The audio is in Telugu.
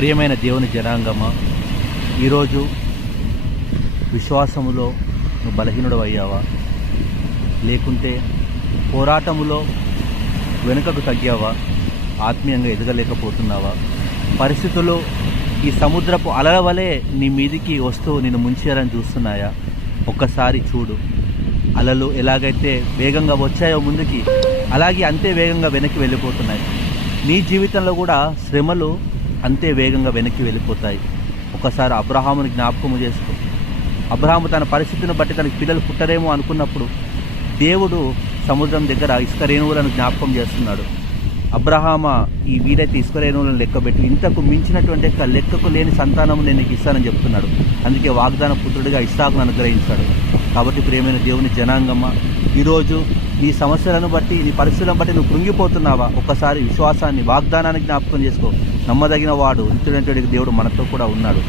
ప్రియమైన దేవుని జనాంగమా ఈరోజు విశ్వాసములో నువ్వు బలహీనుడు అయ్యావా లేకుంటే పోరాటములో వెనుకకు తగ్గావా? ఆత్మీయంగా ఎదగలేకపోతున్నావా? పరిస్థితులు ఈ సముద్రపు అలల వలె నీ మీదికి వస్తూ నిన్ను ముంచారని చూస్తున్నాయా? ఒక్కసారి చూడు. అలలు ఎలాగైతే వేగంగా వచ్చాయో ముందుకి అలాగే అంతే వేగంగా వెనక్కి వెళ్ళిపోతున్నాయి. నీ జీవితంలో కూడా శ్రమలు అంతే వేగంగా వెనక్కి వెళ్ళిపోతాయి. ఒకసారి అబ్రహాముని జ్ఞాపకము చేసుకో. అబ్రహాము తన పరిస్థితిని బట్టి తనకి పిల్లలు పుట్టరేమో అనుకున్నప్పుడు దేవుడు సముద్రం దగ్గర ఇసుక రేణువులను జ్ఞాపకం చేస్తున్నాడు. అబ్రహామ ఈ వీరైతే ఇసుక రేణువులను లెక్కబెట్టి. ఇంతకు మించినటువంటి యొక్క లెక్కకు లేని సంతానము నేను నీకు ఇస్తానని చెప్తున్నాడు. అందుకే వాగ్దాన పుత్రుడిగా ఇస్సాకును అనుగ్రహించాడు. కాబట్టి ప్రియమైన దేవుని జనాంగమ్మ ఈరోజు నీ సమస్యలను బట్టి నీ పరిస్థితులను బట్టి నువ్వు కృంగిపోతున్నావా? ఒక్కసారి విశ్వాసాన్ని వాగ్దానాన్ని జ్ఞాపకం చేసుకో. నమ్మదగిన వాడు నిత్యుడంటే దేవుడు మనతో కూడా ఉన్నాడు.